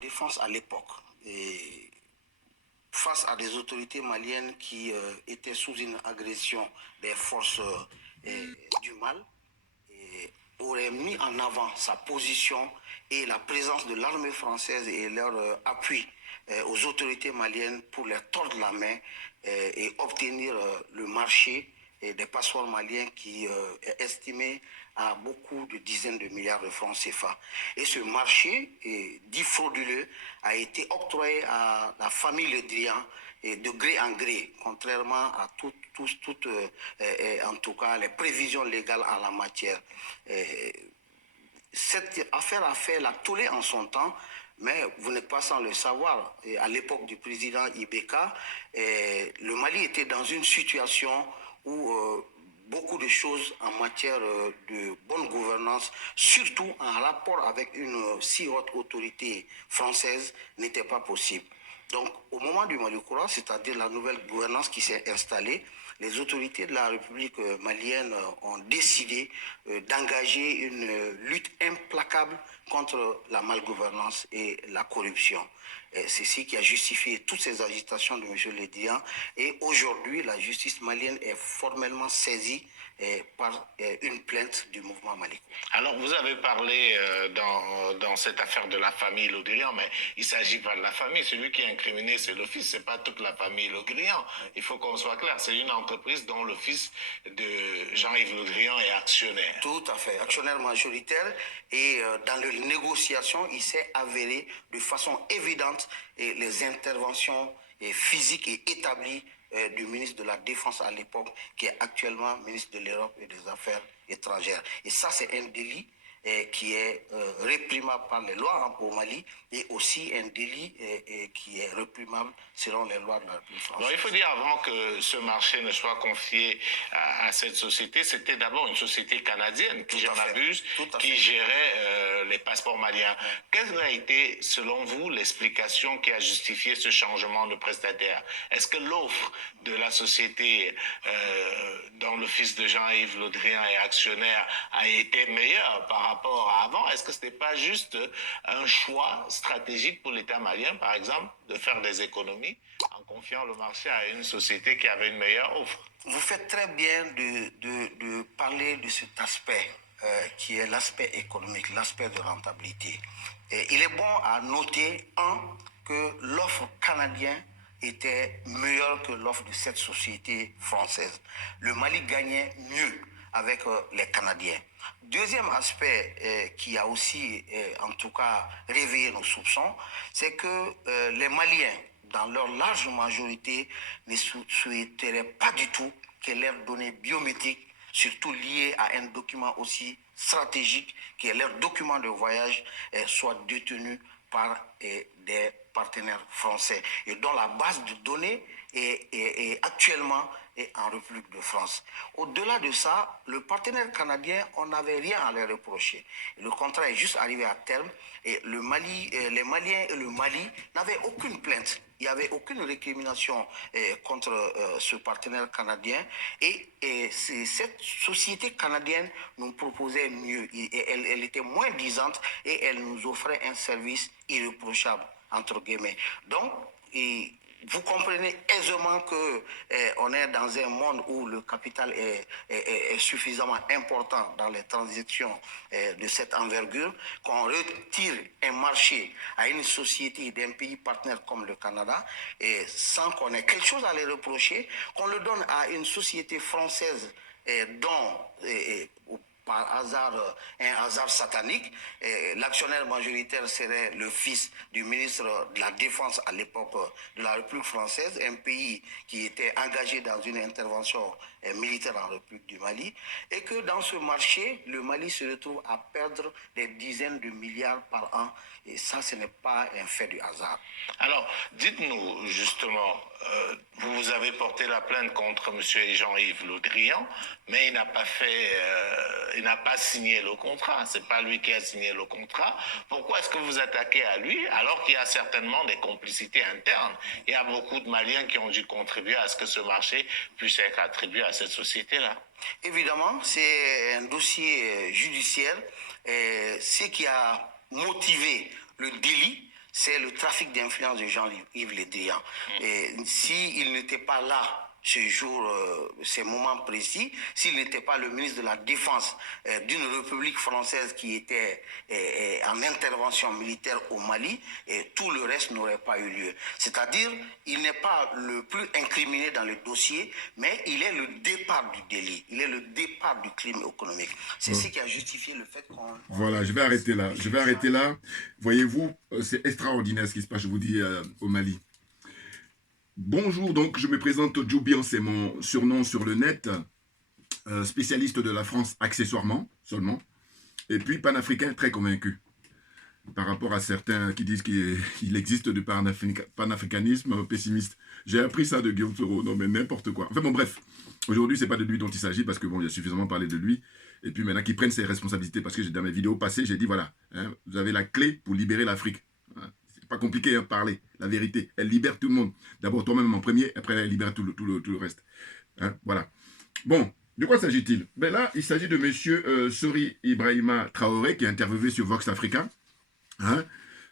Défense à l'époque, et face à des autorités maliennes qui étaient sous une agression des forces du mal, aurait mis en avant sa position et la présence de l'armée française et leur appui aux autorités maliennes pour leur tordre la main et obtenir le marché des passeports maliens qui est estimé à beaucoup de dizaines de milliards de francs CFA. Et ce marché, dit frauduleux, a été octroyé à la famille Le Drian de gré en gré, contrairement à toutes, en tout cas, les prévisions légales en la matière. Cette affaire a fait la tollée en son temps, mais vous n'êtes pas sans le savoir. À l'époque du président Ibeka, le Mali était dans une situation où beaucoup de choses en matière de bonne gouvernance, surtout en rapport avec une si haute autorité française, n'était pas possible. Donc, au moment du Mali courant, c'est-à-dire la nouvelle gouvernance qui s'est installée, les autorités de la République malienne ont décidé d'engager une lutte implacable contre la malgouvernance et la corruption. C'est ce qui a justifié toutes ces agitations de M. Lédian. Et aujourd'hui, la justice malienne est formellement saisie par une plainte du mouvement Maliko. Alors, vous avez parlé dans cette affaire de la famille Lodrian, mais il ne s'agit pas de la famille. Celui qui est incriminé, c'est le fils, ce n'est pas toute la famille Lodrian. Il faut qu'on soit clair. C'est une entreprise dont le fils de Jean-Yves Lodrian est actionnaire. Tout à fait, actionnaire majoritaire. Et dans les négociations, il s'est avéré de façon évidente les interventions physiques et établies du ministre de la Défense à l'époque, qui est actuellement ministre de l'Europe et des Affaires étrangères. Et ça, c'est un délit qui est réprimable par les lois au Mali et aussi un délit qui est réprimable selon les lois de la République française. Alors, il faut dire avant que ce marché ne soit confié à cette société, c'était d'abord une société canadienne, si j'en abuse, qui gérait les passeports maliens. Ouais. Quelle a été, selon vous, l'explication qui a justifié ce changement de prestataire? Est-ce que l'offre de la société dont le fils de Jean-Yves Le Drian est actionnaire a été meilleure par rapport à avant? Est-ce que ce n'est pas juste un choix stratégique pour l'État malien, par exemple, de faire des économies en confiant le marché à une société qui avait une meilleure offre? Vous faites très bien de parler de cet aspect qui est l'aspect économique, l'aspect de rentabilité. Et il est bon à noter, que l'offre canadienne était meilleure que l'offre de cette société française. Le Mali gagnait mieux avec les Canadiens. Deuxième aspect qui a aussi, en tout cas, réveillé nos soupçons, c'est que les Maliens, dans leur large majorité, ne souhaiteraient pas du tout que leurs données biométriques, surtout liées à un document aussi stratégique que leur document de voyage, soient détenus par des partenaires français et dont la base de données est actuellement en République de France. Au-delà de ça, le partenaire canadien, on n'avait rien à leur reprocher. Le contrat est juste arrivé à terme et le Mali, les Maliens et le Mali n'avaient aucune plainte. Il n'y avait aucune récrimination contre ce partenaire canadien et cette société canadienne nous proposait mieux. Elle était moins disante et elle nous offrait un service irréprochable, entre guillemets. Donc, vous comprenez aisément qu'on est dans un monde où le capital est suffisamment important dans les transactions de cette envergure, qu'on retire un marché à une société d'un pays partenaire comme le Canada, et sans qu'on ait quelque chose à les reprocher, qu'on le donne à une société française dont par hasard, un hasard satanique. L'actionnaire majoritaire serait le fils du ministre de la Défense à l'époque de la République française, un pays qui était engagé dans une intervention militaire en République du Mali, et que dans ce marché, le Mali se retrouve à perdre des dizaines de milliards par an. Et ça, ce n'est pas un fait du hasard. Alors, dites-nous justement, vous avez porté la plainte contre M. Jean-Yves Le Drian, mais il n'a pas il n'a pas signé le contrat. C'est pas lui qui a signé le contrat. Pourquoi est-ce que vous attaquez à lui alors qu'il y a certainement des complicités internes? Il y a beaucoup de Maliens qui ont dû contribuer à ce que ce marché puisse être attribué à cette société-là. Évidemment, c'est un dossier judiciaire. Ce qui a motivé le délit, c'est le trafic d'influence de Jean-Yves Le Drian. Et s'il n'était pas là, ce jour, ces moments précis, s'il n'était pas le ministre de la Défense d'une République française qui était en intervention militaire au Mali, tout le reste n'aurait pas eu lieu. C'est-à-dire, il n'est pas le plus incriminé dans le dossier, mais il est le départ du délit, il est le départ du crime économique. C'est ce qui a justifié le fait qu'on... Voilà, je vais arrêter là. Voyez-vous, c'est extraordinaire ce qui se passe, je vous dis, au Mali. Bonjour, donc je me présente, Djoubian, c'est mon surnom sur le net, spécialiste de la France accessoirement, seulement, et puis panafricain très convaincu, par rapport à certains qui disent qu'il existe du panafricanisme pessimiste. J'ai appris ça de Guillaume Soro, non mais n'importe quoi. Enfin bon bref, aujourd'hui c'est pas de lui dont il s'agit, parce que bon, il y a suffisamment parlé de lui, et puis maintenant qu'il prenne ses responsabilités, parce que dans mes vidéos passées, j'ai dit voilà, hein, vous avez la clé pour libérer l'Afrique. Pas compliqué à parler, la vérité. Elle libère tout le monde. D'abord toi-même en premier, après elle libère tout le reste. Hein, voilà. Bon, de quoi s'agit-il? Ben là, il s'agit de M. Sori Ibrahima Traoré, qui est interviewé sur Vox Africa. Hein,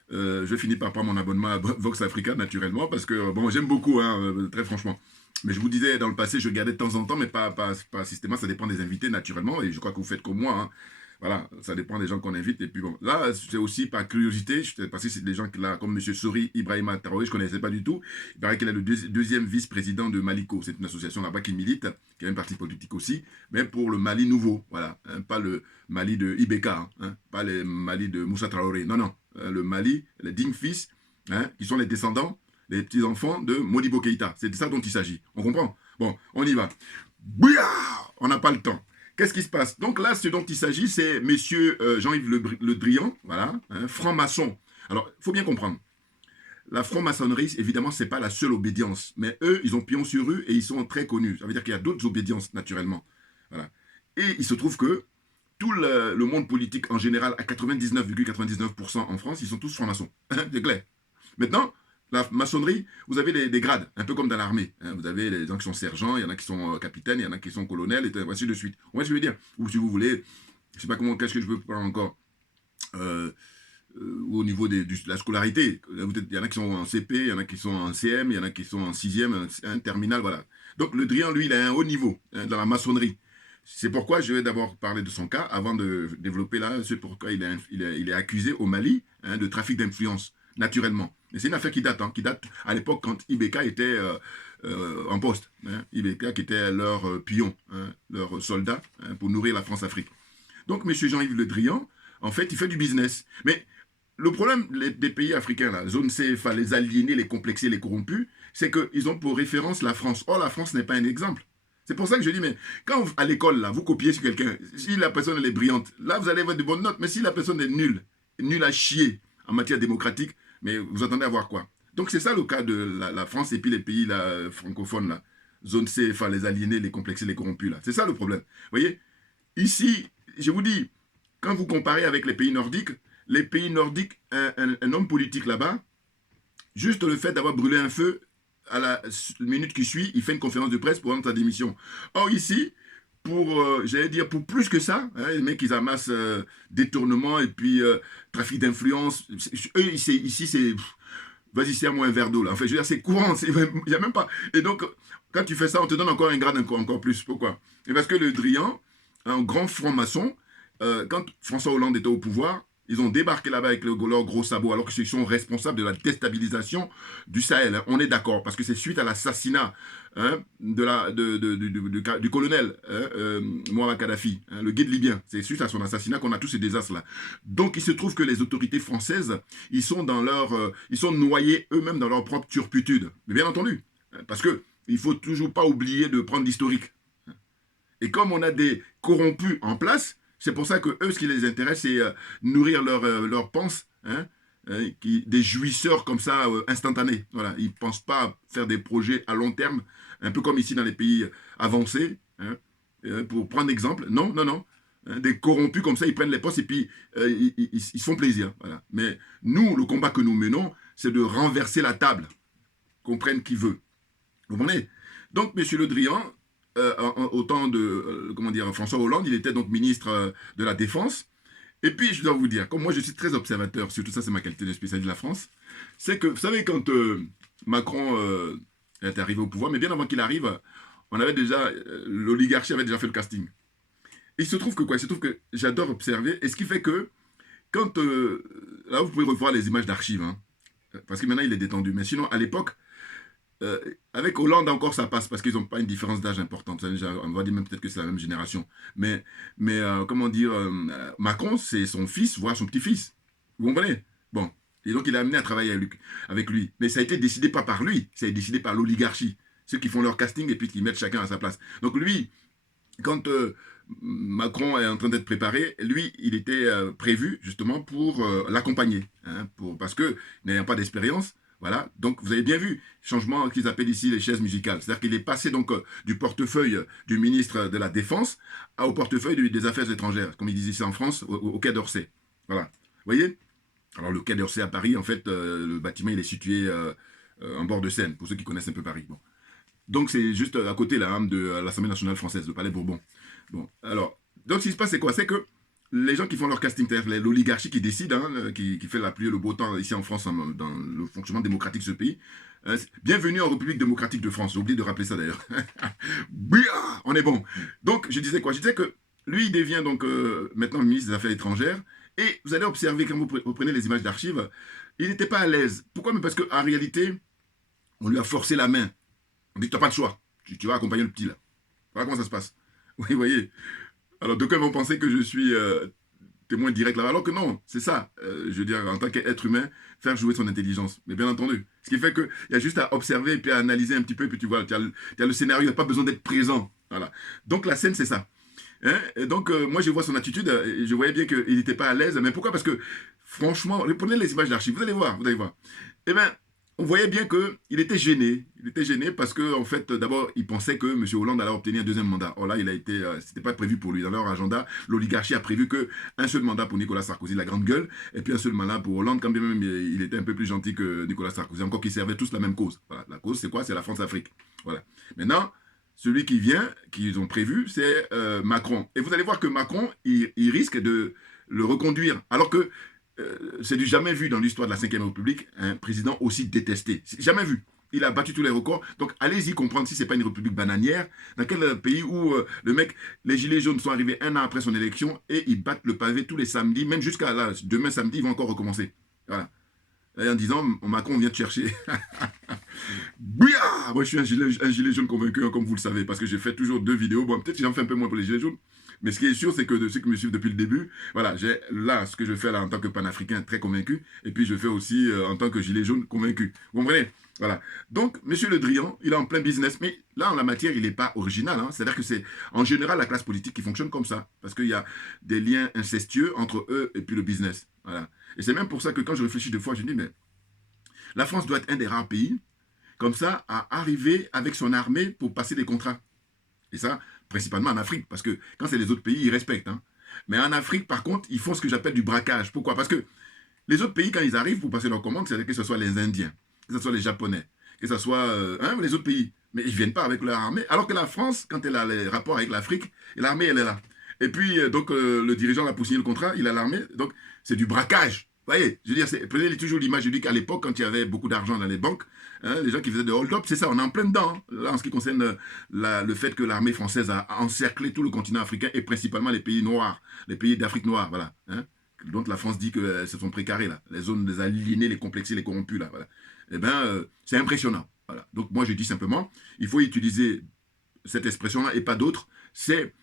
je finis par prendre mon abonnement à Vox Africa, naturellement, parce que, bon, j'aime beaucoup, hein, très franchement. Mais je vous disais, dans le passé, je regardais de temps en temps, mais pas systématiquement, ça dépend des invités, naturellement, et je crois que vous faites comme moi, hein. Voilà, ça dépend des gens qu'on invite. Et puis bon, là, c'est aussi par curiosité, parce que c'est des gens là, comme M. Sori Ibrahima Traoré, je ne connaissais pas du tout. Il paraît qu'il est le deuxième vice-président de Maliko. C'est une association là-bas qui milite, qui a un parti politique aussi, mais pour le Mali nouveau, voilà. Hein, pas le Mali de Ibeka, hein, pas le Mali de Moussa Traoré. Non, non. Le Mali, les dignes fils, hein, qui sont les descendants, les petits-enfants de Modibo Keïta. C'est de ça dont il s'agit. On comprend? Bon, on y va. Bouillard! On n'a pas le temps. Qu'est-ce qui se passe? Donc là, ce dont il s'agit, c'est messieurs Jean-Yves Le Drian, voilà, hein, franc-maçon. Alors, il faut bien comprendre. La franc-maçonnerie, évidemment, ce n'est pas la seule obédience. Mais eux, ils ont pion sur rue et ils sont très connus. Ça veut dire qu'il y a d'autres obédiences, naturellement. Voilà. Et il se trouve que tout le monde politique, en général, à 99,99% en France, ils sont tous francs-maçons. C'est clair. Maintenant, la maçonnerie, vous avez des grades, un peu comme dans l'armée. Hein. Vous avez les gens qui sont sergents, il y en a qui sont capitaines, il y en a qui sont colonels, et ainsi de suite. Vous voyez ce que je veux dire? Ou si vous voulez, je ne sais pas comment, qu'est-ce que je veux prendre encore, au niveau de la scolarité. Il y en a qui sont en CP, il y en a qui sont en CM, il y en a qui sont en 6e, un terminal, voilà. Donc le Drian, lui, il a un haut niveau hein, dans la maçonnerie. C'est pourquoi je vais d'abord parler de son cas, avant de développer là, c'est pourquoi il est accusé au Mali hein, de trafic d'influence, naturellement. Mais c'est une affaire qui date à l'époque quand Ibeka était en poste. Hein, Ibeka qui était leur pion, hein, leur soldat hein, pour nourrir la France-Afrique. Donc M. Jean-Yves Le Drian, en fait, il fait du business. Mais le problème des pays africains, la zone CFA, les aliénés, les complexés, les corrompus, c'est qu'ils ont pour référence la France. Or, la France n'est pas un exemple. C'est pour ça que je dis, mais quand à l'école, là, vous copiez sur quelqu'un, si la personne elle est brillante, là, vous allez avoir de bonnes notes. Mais si la personne est nulle à chier en matière démocratique, mais vous attendez à voir quoi? Donc c'est ça le cas de la France et puis les pays là, francophones, là, zone CFA, les aliénés, les complexés, les corrompus. C'est ça le problème. Vous voyez? Ici, je vous dis, quand vous comparez avec les pays nordiques, un homme politique là-bas, juste le fait d'avoir brûlé un feu, à la minute qui suit, il fait une conférence de presse pour rendre sa démission. Or ici, j'allais dire, pour plus que ça, hein, les mecs, ils amassent détournement et puis trafic d'influence. Eux, ici, c'est... Vas-y, serre-moi un verre d'eau, là. En fait, je veux dire, c'est courant. Il n'y a même pas... Et donc, quand tu fais ça, on te donne encore un grade encore plus. Pourquoi? Et parce que le Drian, un grand franc-maçon, quand François Hollande était au pouvoir, ils ont débarqué là-bas avec leurs gros sabots, alors qu'ils sont responsables de la déstabilisation du Sahel. Hein. On est d'accord, parce que c'est suite à l'assassinat hein, du colonel Mouammar Kadhafi, hein, le guide libyen. C'est suite à son assassinat qu'on a tous ces désastres-là. Donc, il se trouve que les autorités françaises, ils sont noyés eux-mêmes dans leur propre turpitude. Mais bien entendu, parce que il ne faut toujours pas oublier de prendre l'historique. Et comme on a des corrompus en place, c'est pour ça que eux, ce qui les intéresse, c'est nourrir leur panse, hein, des jouisseurs comme ça, instantanés. Voilà. Ils ne pensent pas à faire des projets à long terme, un peu comme ici dans les pays avancés. Hein, pour prendre exemple, non. Hein, des corrompus comme ça, ils prennent les postes et puis ils se font plaisir. Voilà. Mais nous, le combat que nous menons, c'est de renverser la table, qu'on prenne qui veut. Vous comprenez? Donc, M. Le Drian, au temps de François Hollande, il était donc ministre de la Défense. Et puis, je dois vous dire, comme moi je suis très observateur, surtout ça c'est ma qualité de spécialiste de la France, c'est que, vous savez, quand Macron est arrivé au pouvoir, mais bien avant qu'il arrive, on avait déjà, l'oligarchie avait déjà fait le casting. Et il se trouve que quoi? Il se trouve que j'adore observer, et ce qui fait que, quand, là vous pouvez revoir les images d'archives, hein, parce que maintenant il est détendu, mais sinon à l'époque, avec Hollande encore ça passe parce qu'ils n'ont pas une différence d'âge importante. On va dire même peut-être que c'est la même génération. Mais comment dire, Macron c'est son fils, voire son petit-fils. Vous comprenez? Bon. Et donc il a amené à travailler avec lui. Mais ça a été décidé pas par lui, ça a été décidé par l'oligarchie. Ceux qui font leur casting et puis qui mettent chacun à sa place. Donc lui, quand Macron est en train d'être préparé, lui, il était prévu justement pour l'accompagner. Hein, parce que n'ayant pas d'expérience, voilà, donc vous avez bien vu, changement qu'ils appellent ici les chaises musicales. C'est-à-dire qu'il est passé donc du portefeuille du ministre de la Défense au portefeuille des Affaires étrangères, comme ils disent ici en France, au Quai d'Orsay. Voilà, vous voyez? Alors le Quai d'Orsay à Paris, en fait, le bâtiment il est situé en bord de Seine, pour ceux qui connaissent un peu Paris. Bon. Donc c'est juste à côté là, hein, de l'Assemblée nationale française, le Palais Bourbon. Bon, alors, donc ce qui se passe c'est quoi? C'est que les gens qui font leur casting, c'est-à-dire l'oligarchie qui décide, hein, qui fait la pluie et le beau temps ici en France, dans le fonctionnement démocratique de ce pays. Bienvenue en République démocratique de France. J'ai oublié de rappeler ça d'ailleurs. On est bon. Donc, je disais quoi? Je disais que lui, il devient donc maintenant ministre des Affaires étrangères. Et vous allez observer, quand vous prenez les images d'archives, il n'était pas à l'aise. Pourquoi? Mais parce qu'en réalité, on lui a forcé la main. On dit, tu n'as pas de choix. Tu vas accompagner le petit là. Voilà comment ça se passe. Oui, vous voyez. Alors, d'aucuns vont penser que je suis témoin direct là, alors que non, c'est ça. Je veux dire, en tant qu'être humain, faire jouer son intelligence. Mais bien entendu. Ce qui fait qu'il y a juste à observer et puis à analyser un petit peu, et puis tu vois, tu as le scénario, il n'y a pas besoin d'être présent. Voilà. Donc, la scène, c'est ça. Hein? Et donc, moi, je vois son attitude, et je voyais bien qu'il n'était pas à l'aise. Mais pourquoi? Parce que, franchement, prenez les images d'archives, vous allez voir, vous allez voir. Eh bien, on voyait bien qu'il était gêné. Il était gêné parce que, en fait, d'abord, il pensait que M. Hollande allait obtenir un deuxième mandat. Or là, il a été, c'était pas prévu pour lui. Dans leur agenda, l'oligarchie a prévu qu'un seul mandat pour Nicolas Sarkozy, la grande gueule, et puis un seul mandat pour Hollande, quand bien même il était un peu plus gentil que Nicolas Sarkozy. Encore qu'ils servaient tous la même cause. Voilà. La cause, c'est quoi? C'est la France-Afrique. Voilà. Maintenant, celui qui vient, qu'ils ont prévu, c'est Macron. Et vous allez voir que Macron, il risque de le reconduire. Alors que c'est du jamais vu dans l'histoire de la Ve République, un président aussi détesté. Jamais vu. Il a battu tous les records. Donc allez-y comprendre si ce n'est pas une république bananière, dans quel pays où le mec, les gilets jaunes sont arrivés un an après son élection et ils battent le pavé tous les samedis, même jusqu'à là, demain samedi, ils vont encore recommencer. Voilà. Et en disant, Macron vient te chercher. Moi, je suis un gilet jaune convaincu, hein, comme vous le savez, parce que j'ai fait toujours 2 vidéos. Bon, peut-être que j'en fais un peu moins pour les gilets jaunes. Mais ce qui est sûr, c'est que de ceux qui me suivent depuis le début, voilà, j'ai là ce que je fais là en tant que panafricain très convaincu, et puis je fais aussi en tant que gilet jaune convaincu. Vous comprenez? Voilà. Donc, M. Le Drian, il est en plein business, mais là, en la matière, il n'est pas original. Hein. C'est-à-dire que c'est en général la classe politique qui fonctionne comme ça, parce qu'il y a des liens incestueux entre eux et puis le business. Voilà. Et c'est même pour ça que quand je réfléchis 2 fois, je me dis, mais la France doit être un des rares pays, comme ça, à arriver avec son armée pour passer des contrats. Et ça, principalement en Afrique, parce que quand c'est les autres pays, ils respectent. Hein. Mais en Afrique, par contre, ils font ce que j'appelle du braquage. Pourquoi? Parce que les autres pays, quand ils arrivent pour passer leurs commandes, c'est que ce soit les Indiens, que ce soit les Japonais, que ce soit les autres pays. Mais ils ne viennent pas avec leur armée. Alors que la France, quand elle a les rapports avec l'Afrique, l'armée, elle est là. Et puis, donc, le dirigeant a pour signer le contrat, il a l'armée. Donc, c'est du braquage. Vous voyez, je veux dire, prenez toujours l'image, je dis qu'à l'époque, quand il y avait beaucoup d'argent dans les banques, hein, les gens qui faisaient de hold-up, c'est ça, on est en plein dedans. Hein. Là, en ce qui concerne le fait que l'armée française a encerclé tout le continent africain et principalement les pays noirs, les pays d'Afrique noire, voilà. Hein, dont la France dit que se sont précarés, là. Les zones des aliénés, les complexés, les corrompus, là, voilà. Eh bien, c'est impressionnant. Voilà. Donc, moi, je dis simplement, il faut utiliser cette expression-là et pas d'autre. C'est,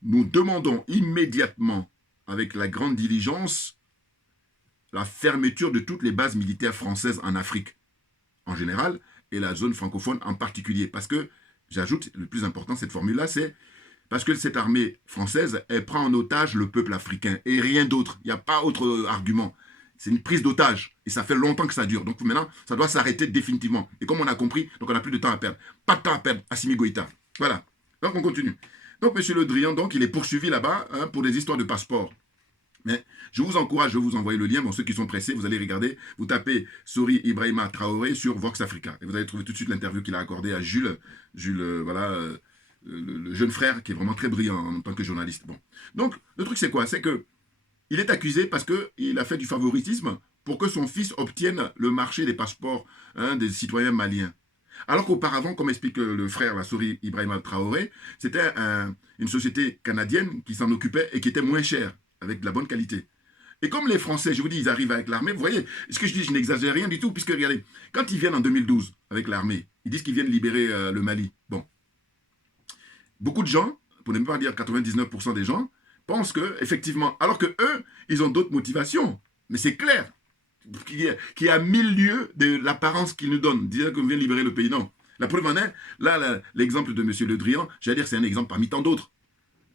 nous demandons immédiatement, avec la grande diligence, la fermeture de toutes les bases militaires françaises en Afrique, en général, et la zone francophone en particulier. Parce que, j'ajoute, le plus important, cette formule-là, c'est parce que cette armée française, elle prend en otage le peuple africain, et rien d'autre. Il n'y a pas autre argument. C'est une prise d'otage, et ça fait longtemps que ça dure. Donc maintenant, ça doit s'arrêter définitivement. Et comme on a compris, donc on n'a plus de temps à perdre. Pas de temps à perdre, Assimi Goïta. Voilà. Donc on continue. Donc M. Le Drian, donc, il est poursuivi là-bas hein, pour des histoires de passeport. Mais je vous encourage, je vais vous envoyer le lien. Bon, ceux qui sont pressés, vous allez regarder. Vous tapez Sori Ibrahima Traoré sur Vox Africa. Et vous allez trouver tout de suite l'interview qu'il a accordée à Jules. Voilà, le jeune frère qui est vraiment très brillant en tant que journaliste. Bon. Donc, le truc, c'est quoi? C'est que il est accusé parce qu'il a fait du favoritisme pour que son fils obtienne le marché des passeports des citoyens maliens. Alors qu'auparavant, comme explique le frère, la souris Ibrahima Traoré, c'était une société canadienne qui s'en occupait et qui était moins chère, avec de la bonne qualité. Et comme les Français, je vous dis, ils arrivent avec l'armée, vous voyez, ce que je dis, je n'exagère rien du tout, puisque regardez, quand ils viennent en 2012 avec l'armée, ils disent qu'ils viennent libérer le Mali. Bon. Beaucoup de gens, pour ne pas dire 99% des gens, pensent que, effectivement, alors que eux, ils ont d'autres motivations. Mais c'est clair qu'il y a 1000 lieues de l'apparence qu'ils nous donnent, disant qu'on vient libérer le pays. Non. La preuve en est, là, l'exemple de M. Le Drian, j'allais dire, c'est un exemple parmi tant d'autres,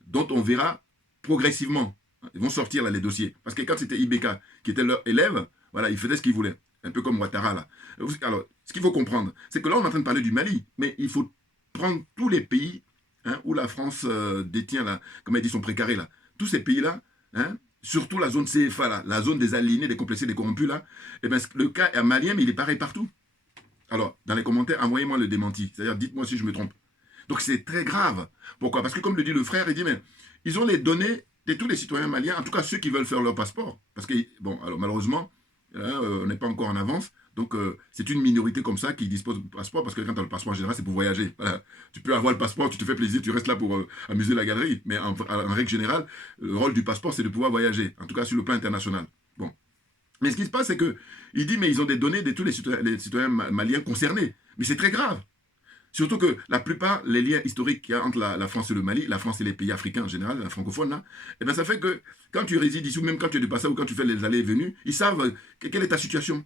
dont on verra progressivement. Ils vont sortir là les dossiers. Parce que quand c'était Ibeka qui était leur élève, voilà, ils faisaient ce qu'ils voulaient. Un peu comme Ouattara là. Alors, ce qu'il faut comprendre, c'est que là, on est en train de parler du Mali, mais il faut prendre tous les pays où la France détient, là, comme elle dit, son précaré là. Tous ces pays-là, surtout la zone CFA, là, la zone des aliénés, des complexés, des corrompus, là, eh ben, le cas est malien, mais il est pareil partout. Alors, dans les commentaires, envoyez-moi le démenti. C'est-à-dire, dites-moi si je me trompe. Donc, c'est très grave. Pourquoi? Parce que, comme le dit le frère, il dit, mais ils ont les données de tous les citoyens maliens, en tout cas ceux qui veulent faire leur passeport. Parce que, bon, alors malheureusement, on n'est pas encore en avance. Donc, c'est une minorité comme ça qui dispose du passeport, parce que quand tu as le passeport en général, c'est pour voyager. Voilà. Tu peux avoir le passeport, tu te fais plaisir, tu restes là pour amuser la galerie. Mais en règle générale, le rôle du passeport, c'est de pouvoir voyager, en tout cas sur le plan international. Bon. Mais ce qui se passe, c'est qu'il dit, mais ils ont des données de tous les citoyens maliens concernés. Mais c'est très grave. Surtout que la plupart, les liens historiques qu'il y a entre la France et le Mali, la France et les pays africains en général, la francophone, là, eh bien ça fait que quand tu résides ici, ou même quand tu es de passage, ou quand tu fais les allées et venues, ils savent quelle est ta situation.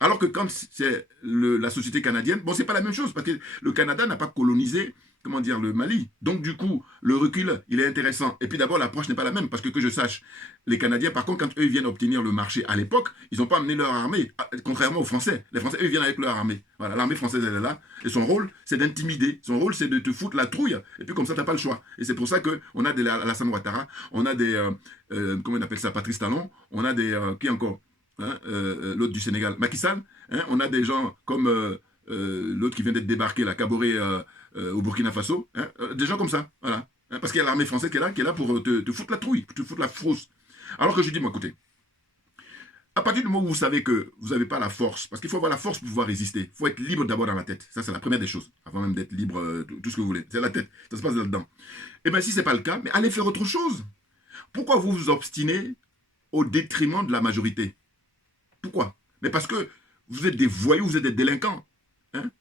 Alors que quand c'est la société canadienne, bon, c'est pas la même chose, parce que le Canada n'a pas colonisé, comment dire, le Mali. Donc, du coup, le recul, il est intéressant. Et puis d'abord, l'approche n'est pas la même, parce que je sache, les Canadiens, par contre, quand eux viennent obtenir le marché à l'époque, ils n'ont pas amené leur armée, contrairement aux Français. Les Français, eux, viennent avec leur armée. Voilà, l'armée française, elle est là, et son rôle, c'est d'intimider. Son rôle, c'est de te foutre la trouille, et puis comme ça, tu n'as pas le choix. Et c'est pour ça qu'on a des Alassane Ouattara, on a des, comment on appelle ça, Patrice Talon, on a des, qui encore l'autre du Sénégal, Macky Sall, on a des gens comme l'autre qui vient d'être débarqué, là, Kaboré au Burkina Faso, des gens comme ça, voilà. Parce qu'il y a l'armée française qui est là pour te foutre la trouille, pour te foutre la frousse. Alors que je dis, moi, écoutez, à partir du moment où vous savez que vous n'avez pas la force, parce qu'il faut avoir la force pour pouvoir résister, il faut être libre d'abord dans la tête. Ça, c'est la première des choses, avant même d'être libre, tout ce que vous voulez. C'est la tête, ça se passe là-dedans. Et bien, si ce n'est pas le cas, mais allez faire autre chose. Pourquoi vous vous obstinez au détriment de la majorité? Pourquoi? Mais parce que vous êtes des voyous, vous êtes des délinquants.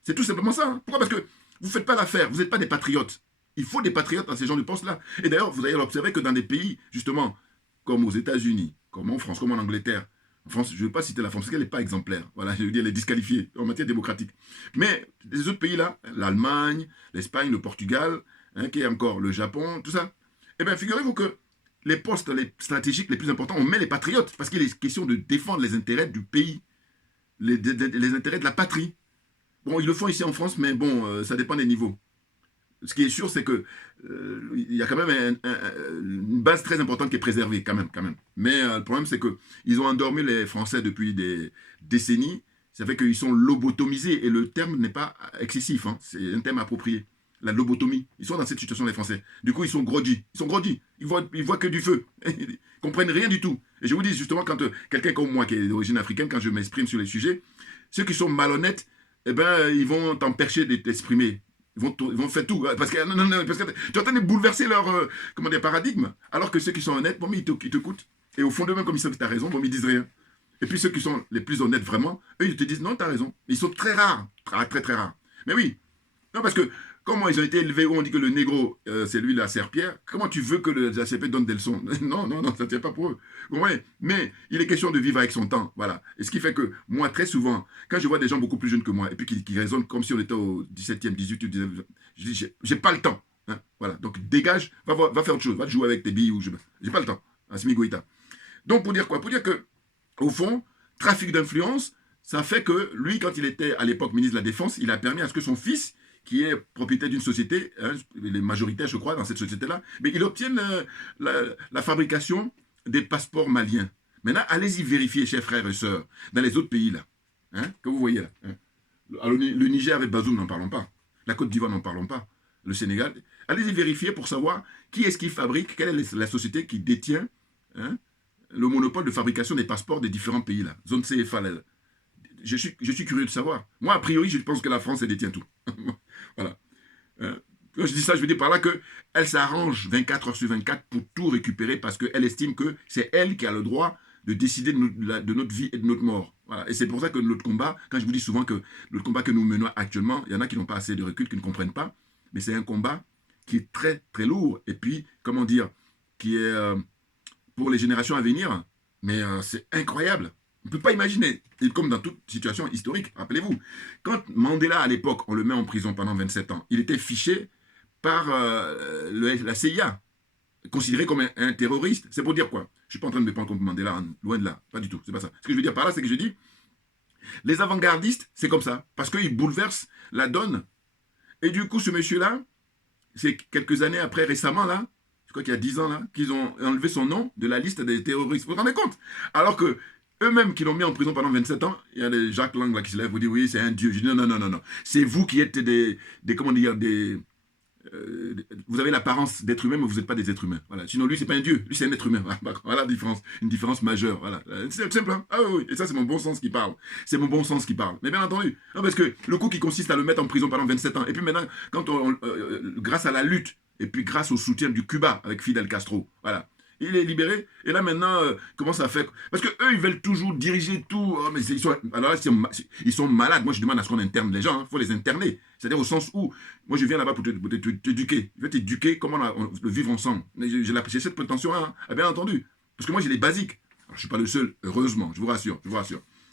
C'est tout simplement ça. Pourquoi? Parce que vous ne faites pas l'affaire, vous n'êtes pas des patriotes. Il faut des patriotes dans ces genres de postes-là. Et d'ailleurs, vous allez observer que dans des pays, justement, comme aux États-Unis, comme en France, comme en Angleterre, en France, je ne veux pas citer la France, parce qu'elle n'est pas exemplaire. Voilà, je veux dire, elle est disqualifiée en matière démocratique. Mais les autres pays-là, l'Allemagne, l'Espagne, le Portugal, qui est encore le Japon, tout ça, eh bien, figurez-vous que les postes stratégiques les plus importants, on met les patriotes, parce qu'il est question de défendre les intérêts du pays, les intérêts de la patrie. Bon, ils le font ici en France, mais bon, ça dépend des niveaux. Ce qui est sûr, c'est que il y a quand même une base très importante qui est préservée, quand même. Mais le problème, c'est qu'ils ont endormi les Français depuis des décennies. Ça fait qu'ils sont lobotomisés, et le terme n'est pas excessif, c'est un terme approprié. La lobotomie. Ils sont dans cette situation, les Français. Du coup, ils sont groggy. Ils voient que du feu. Ils comprennent rien du tout. Et je vous dis, justement, quand quelqu'un comme moi, qui est d'origine africaine, quand je m'exprime sur les sujets, ceux qui sont malhonnêtes, eh ben, ils vont t'empêcher de t'exprimer. Ils vont faire tout. Parce que tu es en train de bouleverser leur paradigme. Alors que ceux qui sont honnêtes, bon, ils t'écoutent. Et au fond d'eux-mêmes, comme ils savent que tu as raison, bon, ils disent rien. Et puis ceux qui sont les plus honnêtes vraiment, eux, ils te disent non, tu as raison. Ils sont très rares. Très, très rares. Mais oui. Non, parce que comment ils ont été élevés, où on dit que le négro, c'est lui la serpillère, comment tu veux que la serpillère donne des leçons? Non, ça ne tient pas pour eux. Ouais, mais il est question de vivre avec son temps, voilà. Et ce qui fait que moi, très souvent, quand je vois des gens beaucoup plus jeunes que moi, et puis qui raisonnent comme si on était au 17e, 18e, 19e, je dis, j'ai pas le temps. Voilà, donc dégage, va faire autre chose, va te jouer avec tes billes, ou j'ai pas le temps. Assimi Goïta. Donc pour dire quoi? Pour dire que, au fond, trafic d'influence, ça fait que lui, quand il était à l'époque ministre de la Défense, il a permis à ce que son fils, qui est propriétaire d'une société, il est majoritaire, je crois, dans cette société-là, mais il obtient la fabrication des passeports maliens. Maintenant, allez-y vérifier, chers frères et sœurs, dans les autres pays, là, que vous voyez là. Alors, le Niger avec Bazoum, n'en parlons pas. La Côte d'Ivoire, n'en parlons pas. Le Sénégal. Allez-y vérifier pour savoir qui est-ce qui fabrique, quelle est la société qui détient le monopole de fabrication des passeports des différents pays, là, zone CFA, là. Je suis curieux de savoir. Moi, a priori, je pense que la France, elle détient tout. Voilà. Quand je dis ça, je veux dire par là qu'elle s'arrange 24 heures sur 24 pour tout récupérer parce qu'elle estime que c'est elle qui a le droit de décider de notre vie et de notre mort. Voilà. Et c'est pour ça que notre combat, quand je vous dis souvent que le combat que nous menons actuellement, il y en a qui n'ont pas assez de recul, qui ne comprennent pas, mais c'est un combat qui est très, très lourd. Et puis, comment dire, qui est pour les générations à venir, mais c'est incroyable. On ne peut pas imaginer. Et comme dans toute situation historique, rappelez-vous, quand Mandela, à l'époque, on le met en prison pendant 27 ans, il était fiché par la CIA, considéré comme un terroriste. C'est pour dire quoi? Je ne suis pas en train de me prendre contre Mandela, hein, loin de là, pas du tout, c'est pas ça. Ce que je veux dire par là, c'est que je dis, les avant-gardistes, c'est comme ça, parce qu'ils bouleversent la donne. Et du coup, ce monsieur-là, c'est quelques années après, récemment, là, je crois qu'il y a 10 ans, là, qu'ils ont enlevé son nom de la liste des terroristes. Vous vous rendez compte? Alors que eux-mêmes qui l'ont mis en prison pendant 27 ans, il y a des Jacques Lang là, qui se lèvent, vous disent oui, c'est un dieu. Je dis non, non, non, non, non. C'est vous qui êtes comment dire, vous avez l'apparence d'être humain, mais vous n'êtes pas des êtres humains. Voilà. Sinon, lui, c'est pas un dieu. Lui, c'est un être humain. Voilà la différence. Une différence majeure. Voilà. C'est simple. Hein? Ah oui, oui. Et ça, c'est mon bon sens qui parle. C'est mon bon sens qui parle. Mais bien entendu. Non, parce que le coup qui consiste à le mettre en prison pendant 27 ans, et puis maintenant, quand grâce à la lutte, et puis grâce au soutien du Cuba avec Fidel Castro, voilà. Il est libéré, et là maintenant, comment ça fait? Parce qu'eux, ils veulent toujours diriger tout. Oh, mais alors là, ils sont malades. Moi, je demande à ce qu'on interne les gens. Il faut les interner. C'est-à-dire au sens où, moi, je viens là-bas pour t'éduquer. Je vais t'éduquer comment le vivre ensemble. J'ai cette prétention-là, hein, bien entendu. Parce que moi, j'ai les basiques. Alors, je ne suis pas le seul, heureusement, je vous rassure.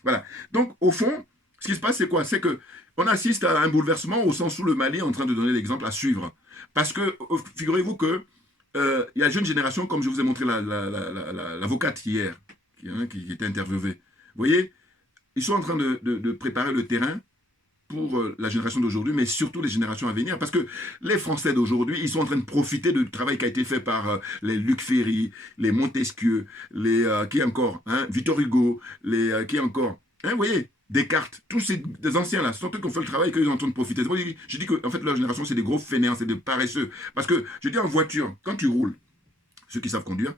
Voilà. Donc, au fond, ce qui se passe, c'est quoi? C'est qu'on assiste à un bouleversement au sens où le Mali est en train de donner l'exemple à suivre. Parce que, figurez-vous que il y a une jeune génération, comme je vous ai montré l'avocate hier, qui était interviewée. Vous voyez, ils sont en train de préparer le terrain pour la génération d'aujourd'hui, mais surtout les générations à venir. Parce que les Français d'aujourd'hui, ils sont en train de profiter du travail qui a été fait par les Luc Ferry, les Montesquieu, qui encore, hein, Victor Hugo, qui encore, hein, vous voyez, Descartes, tous ces des anciens là, ce sont eux qui ont fait le travail et qu'ils sont en train de profiter. Je dis que en fait leur génération c'est des gros fainéants, c'est des paresseux. Parce que je dis en voiture, quand tu roules, ceux qui savent conduire,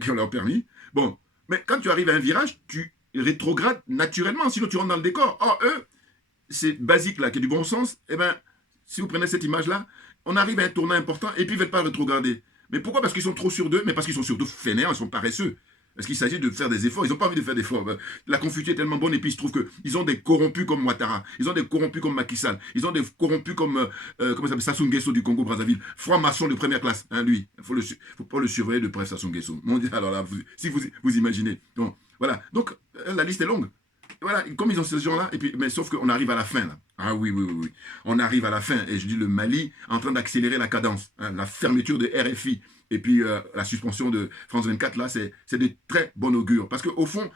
qui ont leur permis, bon, mais quand tu arrives à un virage, tu rétrogrades naturellement, sinon tu rentres dans le décor. Or eux, c'est basique là, qui est du bon sens, eh bien, si vous prenez cette image là, on arrive à un tournant important et puis ils ne veulent pas rétrograder. Mais pourquoi? Parce qu'ils sont trop sûrs d'eux, mais parce qu'ils sont surtout fainéants, ils sont paresseux. Parce qu'il s'agit de faire des efforts. Ils n'ont pas envie de faire d'efforts. La Confucius est tellement bonne et puis il se trouve qu'ils ont des corrompus comme Ouattara. Ils ont des corrompus comme Macky Sall. Ils ont des corrompus comme comment ça s'appelle, Sassou Nguesso du Congo-Brazzaville. Franc-maçon de première classe. Hein, lui. Il ne faut pas le surveiller de près, Sassou Nguesso. Alors là, si vous imaginez. Donc, voilà. Donc, la liste est longue. Voilà, comme ils ont ces gens-là, et puis, mais sauf qu'on arrive à la fin, là. Ah oui. On arrive à la fin. Et je dis le Mali en train d'accélérer la cadence. Hein, la fermeture de RFI. Et puis la suspension de France 24, là, c'est de très bon augure. Parce qu'au fond,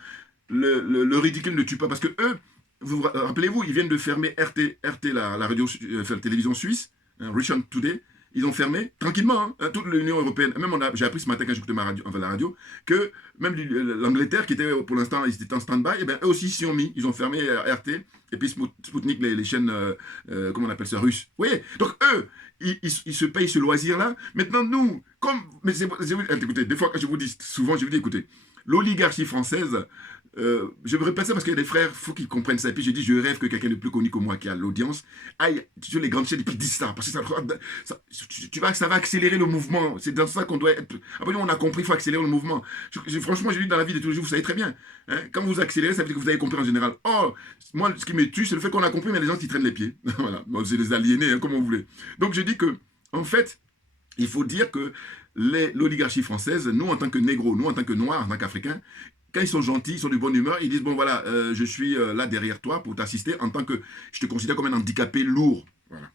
le ridicule ne tue pas. Parce que eux, rappelez-vous, ils viennent de fermer RT la radio, la télévision suisse, hein, Russian Today. Ils ont fermé tranquillement, hein, toute l'Union européenne. Même j'ai appris ce matin quand j'écoutais la radio, que même l'Angleterre, qui était pour l'instant, ils étaient en stand-by, et bien eux aussi s'y ont mis. Ils ont fermé RT, et puis Sputnik, les chaînes, comment on appelle ça, russes. Vous voyez? Donc eux, ils se payent ce loisir-là. Maintenant, nous, comme... Mais écoutez, des fois, je vous dis souvent, je vous dis, écoutez, l'oligarchie française, je me répète ça parce qu'il y a des frères, il faut qu'ils comprennent ça. Et puis j'ai dit, je rêve que quelqu'un de plus connu que moi qui a l'audience aille sur les grandes chaînes et puis dise ça. Parce que ça va accélérer le mouvement. C'est dans ça qu'on doit être... Après, nous, on a compris, il faut accélérer le mouvement. Franchement, j'ai dit dans la vie de tous les jours, vous savez très bien. Hein, quand vous accélérez, ça veut dire que vous avez compris en général. Oh, moi, ce qui me tue, c'est le fait qu'on a compris, mais les gens qui traînent les pieds. Voilà, bon, c'est les aliénés, hein, comme on voulait. Donc je dis que, en fait, il faut dire que l'oligarchie française, nous en tant que négros, nous en tant que noirs, en tant qu'Africains, quand ils sont gentils, ils sont de bonne humeur, ils disent, bon voilà, je suis là derrière toi pour t'assister en tant que, je te considère comme un handicapé lourd. Voilà.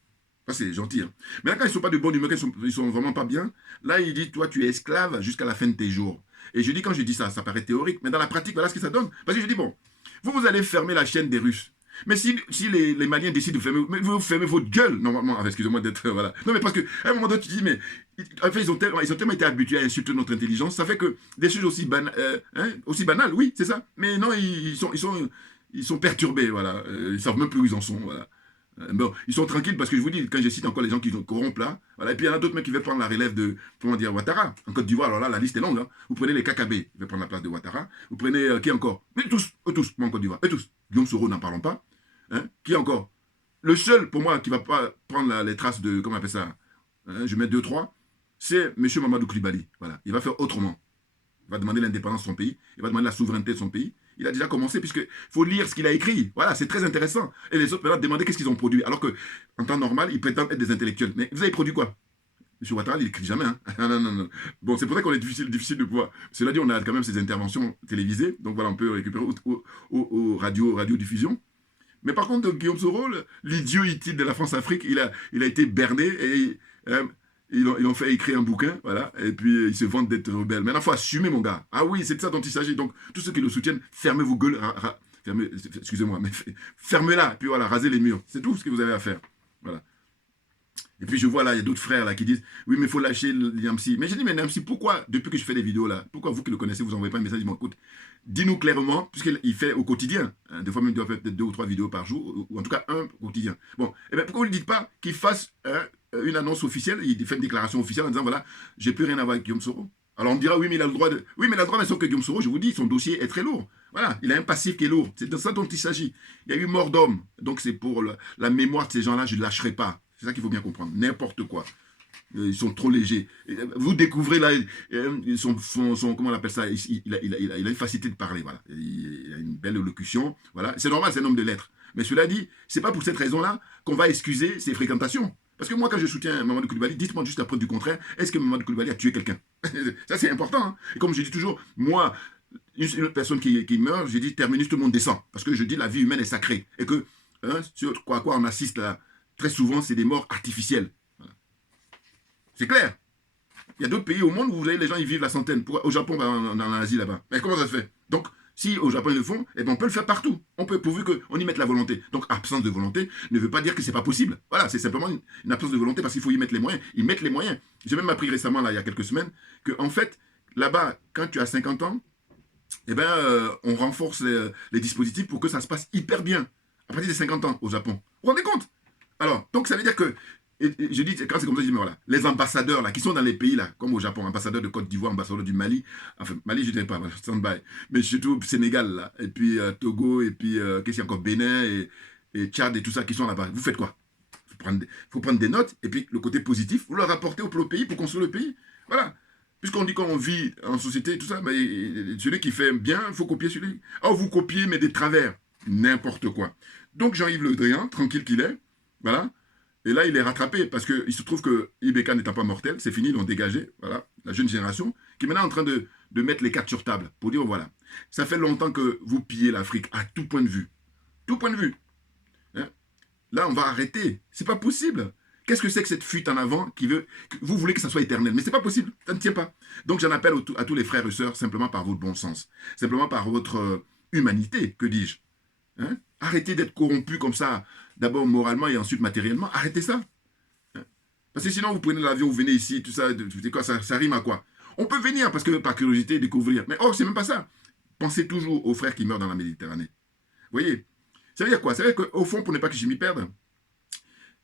Ça c'est gentil. Hein. Mais là, quand ils ne sont pas de bonne humeur, quand ils sont vraiment pas bien, là ils disent, toi tu es esclave jusqu'à la fin de tes jours. Et je dis, quand je dis ça, ça paraît théorique, mais dans la pratique, voilà ce que ça donne. Parce que je dis, bon, vous allez fermer la chaîne des Russes. Mais si les Maliens décident de fermer, vous fermez votre gueule, normalement, excusez-moi d'être, voilà. Non, mais parce qu'à un moment donné, tu dis, mais, en fait, ils ont tellement été habitués à insulter notre intelligence, ça fait que des choses aussi banales, oui, c'est ça. Mais non, ils sont perturbés, voilà. Ils ne savent même plus où ils en sont, voilà. Bon, ils sont tranquilles parce que je vous dis, quand je cite encore les gens qui corrompent là, voilà, et puis il y en a d'autres mecs qui veulent prendre la relève de, comment dire, Ouattara. En Côte d'Ivoire, alors là, la liste est longue. Hein. Vous prenez les KKB, ils veulent prendre la place de Ouattara. Vous prenez, qui encore? Mais tous, moi en Côte d'Ivoire, et tous. Guillaume Soro, n'en parlons pas. Hein. Qui encore? Le seul, pour moi, qui ne va pas prendre les traces de, comment on appelle ça, hein, je mets 2-3, c'est M. Mamadou Koulibaly. Voilà, il va faire autrement. Il va demander l'indépendance de son pays, il va demander la souveraineté de son pays. Il a déjà commencé, puisqu'il faut lire ce qu'il a écrit. Voilà, c'est très intéressant. Et les autres, maintenant, demander qu'est-ce qu'ils ont produit. Alors qu'en temps normal, ils prétendent être des intellectuels. Mais vous avez produit quoi? M. Ouattara, il n'écrit jamais. Hein. Non. Bon, c'est pour ça qu'on est difficile de pouvoir. Cela dit, on a quand même ces interventions télévisées. Donc voilà, on peut récupérer aux radiodiffusions. Mais par contre, Guillaume Soro, l'idiot utile de la France-Afrique, il a été berné et ils ont fait écrire un bouquin, voilà, et puis ils se vantent d'être rebelles. Maintenant, il faut assumer, mon gars. Ah oui, c'est de ça dont il s'agit. Donc, tous ceux qui le soutiennent, fermez vos gueules, excusez-moi, mais fermez-la, et puis voilà, rasez les murs. C'est tout ce que vous avez à faire. Voilà. Et puis je vois là, il y a d'autres frères là qui disent, oui, mais il faut lâcher Niamsi. Mais j'ai dit, mais Niamsi, pourquoi, depuis que je fais des vidéos là, pourquoi vous qui le connaissez, vous n'envoyez pas un message, écoute, dis-nous clairement, puisqu'il fait au quotidien, hein, des fois même il doit faire peut-être 2 ou 3 vidéos par jour, ou en tout cas un au quotidien. Bon, et bien pourquoi vous ne dites pas qu'il fasse une annonce officielle, il fait une déclaration officielle en disant, voilà, j'ai plus rien à voir avec Guillaume Soro. Alors on me dira, oui, mais il a le droit de... Oui, mais il a le droit, mais sauf que Guillaume Soro, je vous dis, son dossier est très lourd. Voilà, il a un passif qui est lourd. C'est de ça dont il s'agit. Il y a eu mort d'homme. Donc c'est pour la mémoire de ces gens-là, je ne lâcherai pas. C'est ça qu'il faut bien comprendre. N'importe quoi. Ils sont trop légers. Vous découvrez là, comment on appelle ça, il a une facilité de parler, voilà. Il a une belle élocution, voilà. C'est normal, c'est un homme de lettres. Mais cela dit, c'est pas pour cette raison-là qu'on va excuser ses fréquentations. Parce que moi, quand je soutiens Mamadou Koulibaly, dites-moi juste la preuve du contraire, est-ce que Mamadou Koulibaly a tué quelqu'un? Ça, c'est important. Hein. Et comme je dis toujours, moi, une autre personne qui meurt, je dis terminus, tout le monde descend. Parce que je dis la vie humaine est sacrée. Et que, hein, sur quoi on assiste là, très souvent, c'est des morts artificielles. Voilà. C'est clair. Il y a d'autres pays au monde où vous voyez les gens ils vivent la centaine. Au Japon, dans l'Asie là-bas. Mais comment ça se fait? Donc, si au Japon ils le font, eh ben, on peut le faire partout. On peut, pourvu qu'on y mette la volonté. Donc, absence de volonté ne veut pas dire que c'est pas possible. Voilà, c'est simplement une absence de volonté parce qu'il faut y mettre les moyens. Ils mettent les moyens. J'ai même appris récemment, là, il y a quelques semaines, que en fait, là-bas, quand tu as 50 ans, eh ben, on renforce les dispositifs pour que ça se passe hyper bien. À partir des 50 ans au Japon. Vous vous rendez compte? Alors, donc ça veut dire que, je dis, quand c'est comme ça, je dis, mais voilà, les ambassadeurs là, qui sont dans les pays là, comme au Japon, ambassadeur de Côte d'Ivoire, ambassadeur du Mali, enfin, Mali, je ne dirais pas, mais surtout Sénégal là, et puis Togo, et puis, qu'est-ce qu'il y a encore, Bénin, et Tchad, et tout ça, qui sont là-bas. Vous faites quoi? Il faut prendre des notes, et puis le côté positif, vous le rapportez au pays pour construire le pays. Voilà. Puisqu'on dit qu'on vit en société, tout ça, mais celui qui fait bien, il faut copier celui. Oh, vous copiez, mais des travers. N'importe quoi. Donc Jean-Yves Le Drian, tranquille qu'il est, voilà. Et là, il est rattrapé parce qu'il se trouve que Ibeka n'étant pas mortel, c'est fini, ils l'ont dégagé, voilà, la jeune génération, qui est maintenant en train de mettre les cartes sur table pour dire, voilà, ça fait longtemps que vous pillez l'Afrique à tout point de vue. Tout point de vue. Hein? Là, on va arrêter. C'est pas possible. Qu'est-ce que c'est que cette fuite en avant vous voulez que ça soit éternel? Mais c'est pas possible, ça ne tient pas. Donc j'en appelle à tous les frères et sœurs, simplement par votre bon sens, simplement par votre humanité, que dis-je. Hein? Arrêtez d'être corrompu comme ça, d'abord moralement et ensuite matériellement. Arrêtez ça. Hein? Parce que sinon, vous prenez l'avion, vous venez ici, tout ça, ça rime à quoi? On peut venir parce que par curiosité, découvrir. Mais oh, c'est même pas ça. Pensez toujours aux frères qui meurent dans la Méditerranée. Vous voyez? Ça veut dire quoi? Ça veut dire qu'au fond, pour ne pas que je m'y perde,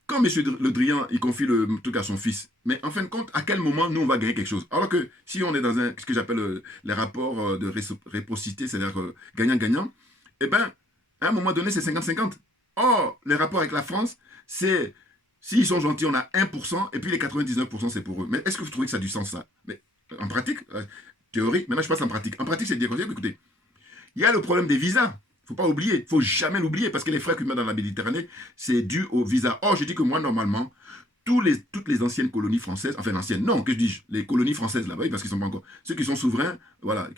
quand M. Le Drian, il confie le truc à son fils, mais en fin de compte, à quel moment nous, on va gagner quelque chose? Alors que si on est dans ce que j'appelle les rapports de réciprocité, c'est-à-dire gagnant-gagnant, eh bien, à un moment donné, c'est 50-50. Or, les rapports avec la France, c'est, s'ils sont gentils, on a 1%, et puis les 99%, c'est pour eux. Mais est-ce que vous trouvez que ça a du sens, ça? Mais en pratique, théorie, maintenant je passe en pratique. En pratique, c'est de dire, écoutez, il y a le problème des visas. Il ne faut pas oublier, il ne faut jamais l'oublier, parce que les frères qui meurent dans la Méditerranée, c'est dû au visa. Or, je dis que moi, normalement, toutes les anciennes colonies françaises, enfin anciennes, non, que je dis, les colonies françaises là-bas, parce qu'ils ne sont pas encore, ceux qui sont souverains, voilà,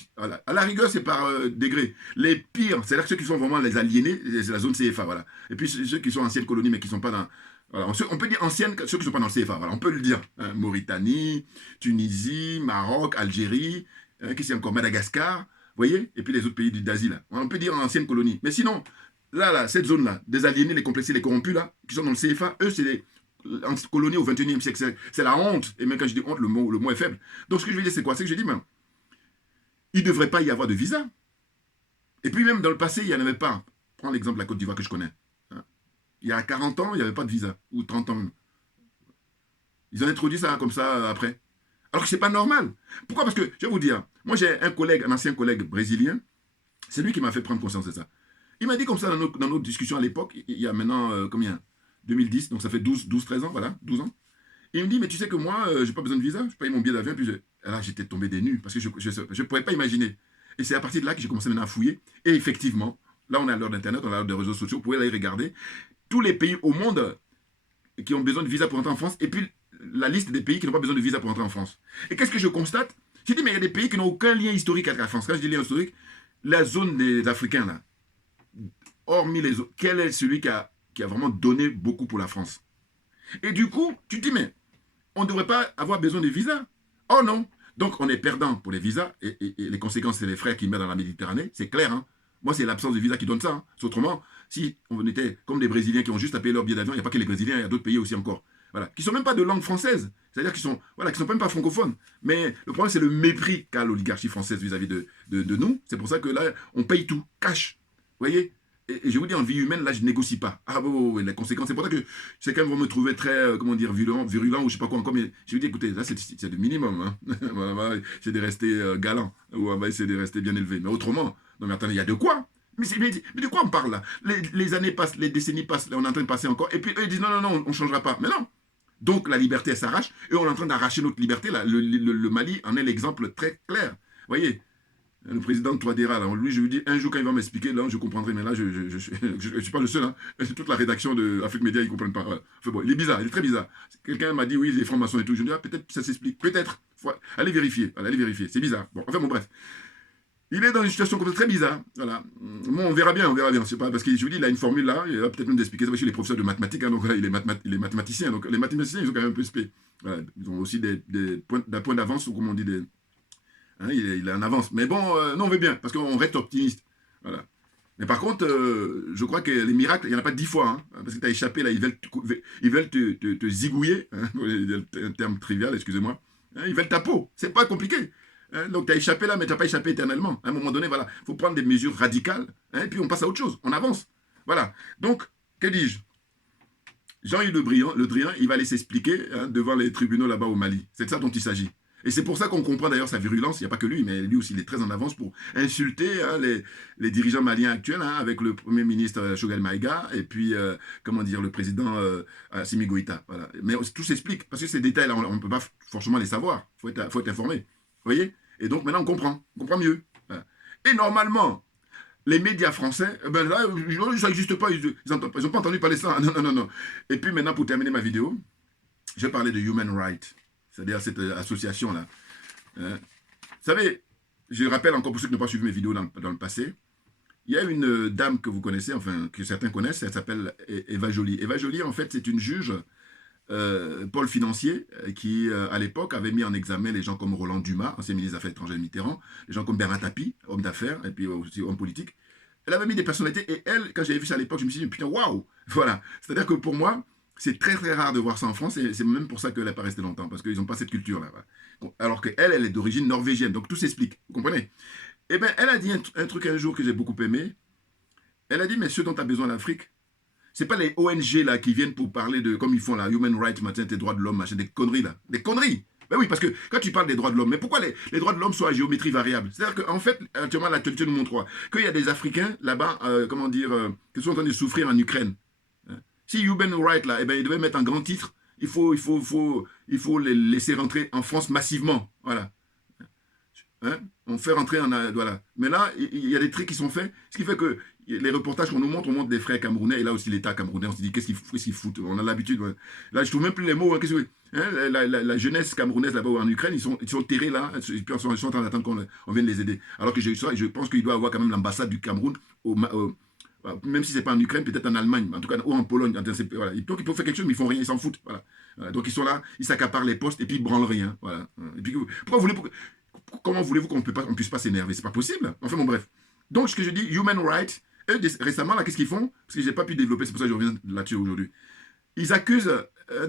à la rigueur, c'est par degré. Les pires, c'est-à-dire ceux qui sont vraiment les aliénés, c'est la zone CFA, voilà. Et puis ceux qui sont anciennes colonies, mais qui ne sont pas dans, voilà, on peut dire anciennes, ceux qui ne sont pas dans le CFA, voilà, on peut le dire. Hein, Mauritanie, Tunisie, Maroc, Algérie, qu'est-ce qu'il y a encore, Madagascar, vous voyez, et puis les autres pays d'Asie, là. On peut dire anciennes colonies. Mais sinon, là, cette zone-là, des aliénés, les complexés, les corrompus, là, qui sont dans le CFA, eux, c'est les colonies au 21e siècle. C'est la honte. Et même quand je dis honte, le mot est faible. Donc ce que je veux dire, c'est quoi? C'est que je dis, ben, il ne devrait pas y avoir de visa. Et puis même dans le passé, il n'y en avait pas. Prends l'exemple de la Côte d'Ivoire que je connais. Hein? Il y a 40 ans, il n'y avait pas de visa, ou 30 ans même. Ils ont introduit ça comme ça après. Alors que ce n'est pas normal. Pourquoi? Parce que, je vais vous dire, moi j'ai un collègue, un ancien collègue brésilien, c'est lui qui m'a fait prendre conscience de ça. Il m'a dit comme ça dans notre discussion à l'époque, il y a maintenant, combien? 2010, donc ça fait 13 ans, voilà, 12 ans. Il me dit, mais tu sais que moi, j'ai pas besoin de visa, je paye mon billet d'avion, puis là j'étais tombé des nues, parce que je ne pouvais pas imaginer. Et c'est à partir de là que j'ai commencé maintenant à fouiller. Et effectivement, là on est à l'heure d'Internet, on est à l'heure des réseaux sociaux, vous pouvez aller regarder tous les pays au monde qui ont besoin de visa pour entrer en France, et puis la liste des pays qui n'ont pas besoin de visa pour entrer en France. Et qu'est-ce que je constate? J'ai dit, mais il y a des pays qui n'ont aucun lien historique avec la France. Quand je dis lien historique, la zone des Africains, là, hormis les autres, quel est celui qui a vraiment donné beaucoup pour la France? Et du coup, tu te dis, mais on ne devrait pas avoir besoin de visa. Oh non. Donc, on est perdant pour les visas, et les conséquences, c'est les frères qui meurent dans la Méditerranée, c'est clair. Hein. Moi, c'est l'absence de visa qui donne ça. Hein. Autrement, si on était comme des Brésiliens qui ont juste à payer leur billet d'avion, il n'y a pas que les Brésiliens, il y a d'autres pays aussi encore. Voilà, qui ne sont même pas de langue française, c'est-à-dire qu'ils sont, voilà, qui sont même pas francophones. Mais le problème, c'est le mépris qu'a l'oligarchie française vis-à-vis de nous. C'est pour ça que là, on paye tout, cash. Vous voyez? Et je vous dis, en vie humaine, là, je ne négocie pas. Ah bon, les conséquences, c'est pour ça que quelqu'un va me trouver très, comment dire, virulent, ou je ne sais pas quoi encore. Mais je vous dis, écoutez, là, c'est du minimum. Hein. On va essayer de rester galant, ou on va essayer de rester bien élevé. Mais autrement, non mais attendez, il y a de quoi? Mais de quoi on parle là? Les années passent, les décennies passent, on est en train de passer encore. Et puis eux, ils disent, non, on ne changera pas. Mais non. Donc la liberté, elle s'arrache. Et on est en train d'arracher notre liberté. Là. Le Mali en est l'exemple très clair. Vous voyez, le président Touadéra, là, lui, je lui dis, un jour, quand il va m'expliquer, là, je comprendrai. Mais là, je ne suis pas le seul. Hein. Toute la rédaction de Afrique Média, ils ne comprennent pas. Ouais. Enfin, bon, il est bizarre, il est très bizarre. Quelqu'un m'a dit, oui, les francs-maçons et tout. Je me dis, ah, peut-être ça s'explique. Peut-être. Allez vérifier. Allez vérifier. C'est bizarre. Bon, enfin, bon, bref. Il est dans une situation très bizarre. Voilà. Bon, on verra bien. C'est pas parce que je vous dis, il a une formule là, il va peut-être même d'expliquer ça parce qu'il est professeur de mathématiques, hein, donc là, il est mathématicien. Donc les mathématiciens, ils ont quand même un peu spé. Voilà. Ils ont aussi des points d'avance, ou comme on dit, hein, il est en avance. Mais bon, non, on veut bien, parce qu'on reste optimiste. Voilà. Mais par contre, je crois que les miracles, il n'y en a pas 10 fois. Hein, parce que tu as échappé, là, ils veulent te zigouiller. Hein, un terme trivial, excusez-moi. Hein, ils veulent ta peau. C'est pas compliqué. Hein, donc tu as échappé là, mais tu n'as pas échappé éternellement. À un moment donné, voilà, il faut prendre des mesures radicales, hein, et puis on passe à autre chose, on avance. Voilà. Donc, que dis-je? Jean-Yves Le Drian, il va aller s'expliquer, hein, devant les tribunaux là-bas au Mali. C'est de ça dont il s'agit. Et c'est pour ça qu'on comprend d'ailleurs sa virulence. Il n'y a pas que lui, mais lui aussi, il est très en avance pour insulter, hein, les dirigeants maliens actuels, hein, avec le Premier ministre Choguel Maïga, et puis, comment dire, le président Assimi Goïta. Voilà. Mais tout s'explique, parce que ces détails-là, on ne peut pas forcément les savoir. Il faut être informé. Vous voyez? Et donc maintenant on comprend mieux. Et normalement, les médias français, ben là, ça n'existe pas, ils n'ont pas entendu parler de ça. Non. Et puis maintenant, pour terminer ma vidéo, je vais parler de Human Rights, c'est-à-dire cette association-là. Vous savez, je rappelle encore pour ceux qui n'ont pas suivi mes vidéos dans le passé, il y a une dame que vous connaissez, enfin que certains connaissent, elle s'appelle Eva Joly. Eva Joly, en fait, c'est une juge pôle financier, qui, à l'époque, avait mis en examen les gens comme Roland Dumas, ancien ministre des Affaires étrangères de Mitterrand, les gens comme Bernard Tapie, homme d'affaires, et puis aussi homme politique. Elle avait mis des personnalités, et elle, quand j'avais vu ça à l'époque, je me suis dit, putain, waouh. Voilà. C'est-à-dire que pour moi, c'est très très rare de voir ça en France, et c'est même pour ça qu'elle n'a pas resté longtemps, parce qu'ils n'ont pas cette culture-là. Voilà. Alors qu'elle, elle est d'origine norvégienne, donc tout s'explique, vous comprenez? Eh bien, elle a dit un truc un jour que j'ai beaucoup aimé. Elle a dit, mais ce dont a besoin l'Afrique, c'est pas les ONG là qui viennent pour parler de, comme ils font là, Human Rights, machin, tes droits de l'homme, machin, des conneries là. Des conneries. Ben oui, parce que quand tu parles des droits de l'homme, mais pourquoi les droits de l'homme sont à géométrie variable? C'est-à-dire qu'en fait, actuellement, l'actualité nous montre qu'il y a des Africains là-bas, comment dire, qui sont en train de souffrir en Ukraine. Si Human Rights là, eh ben, ils devaient mettre un grand titre, il faut les laisser rentrer en France massivement. Voilà. Hein? On fait rentrer en... Voilà. Mais là, il y a des trucs qui sont faits, ce qui fait que les reportages qu'on nous montre, on montre des frères camerounais, et là aussi l'État camerounais, on se dit, qu'est-ce qu'ils foutent? On a l'habitude. Ouais. Là, je trouve même plus les mots. Hein, hein, la jeunesse camerounaise là-bas en Ukraine, ils sont terrés là, et puis ils sont en train d'attendre qu'on vienne les aider. Alors que je pense qu'il doit y avoir quand même l'ambassade du Cameroun, même si ce n'est pas en Ukraine, peut-être en Allemagne, en tout cas, ou en Pologne. Voilà. Donc ils peuvent faire quelque chose, mais ils font rien, ils s'en foutent. Voilà. Donc ils sont là, ils s'accaparent les postes, et puis ils branlent rien. Voilà. Et puis, comment voulez-vous qu'on ne puisse pas s'énerver? C'est pas possible. Enfin bon, bref. Donc ce que je dis, Human Rights, eux, récemment, là, qu'est-ce qu'ils font? Parce que je n'ai pas pu développer, c'est pour ça que je reviens là-dessus aujourd'hui. Ils accusent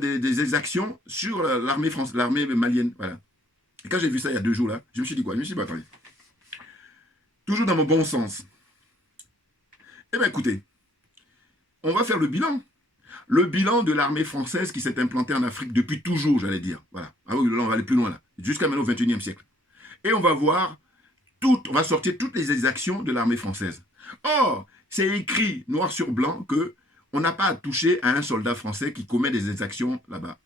des exactions sur l'armée malienne. Voilà. Et quand j'ai vu ça il y a 2 jours, là, je me suis dit quoi? Je me suis dit, bah, attendez. Toujours dans mon bon sens. Eh bien, écoutez, on va faire le bilan. le bilan de l'armée française qui s'est implantée en Afrique depuis toujours, j'allais dire. Voilà. Ah oui, là, on va aller plus loin, là. Jusqu'à maintenant, au XXIe siècle. Et on va voir, on va sortir toutes les exactions de l'armée française. Or, c'est écrit noir sur blanc que on n'a pas à toucher à un soldat français qui commet des exactions là-bas.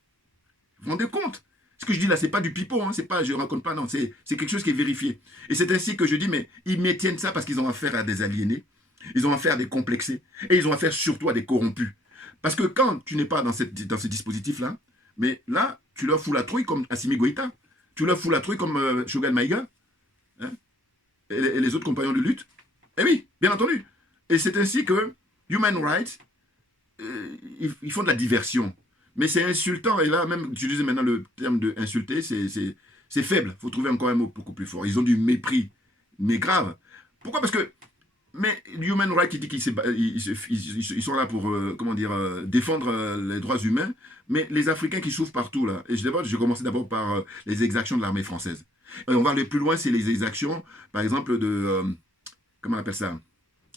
Vous vous rendez compte? Ce que je dis là, c'est pas du pipeau, hein, c'est pas, je raconte pas, non, c'est quelque chose qui est vérifié. Et c'est ainsi que je dis, mais ils maintiennent ça parce qu'ils ont affaire à des aliénés, ils ont affaire à des complexés, et ils ont affaire surtout à des corrompus. Parce que quand tu n'es pas dans ce dispositif-là, mais là, tu leur fous la trouille comme Assimi Goïta, tu leur fous la trouille comme Shogun Maïga, hein, et les autres compagnons de lutte. Eh oui, bien entendu. Et c'est ainsi que Human Rights, ils font de la diversion. Mais c'est insultant, et là, même, j'utilise maintenant le terme de insulter, c'est faible. Il faut trouver encore un mot beaucoup plus fort. Ils ont du mépris, mais grave. Pourquoi? Parce que, mais Human Rights qui dit qu'ils sont là pour, comment dire, défendre les droits humains, mais les Africains qui souffrent partout, là, et je commençais d'abord par les exactions de l'armée française. Et on va aller plus loin, c'est les exactions, par exemple, de, comment on appelle ça?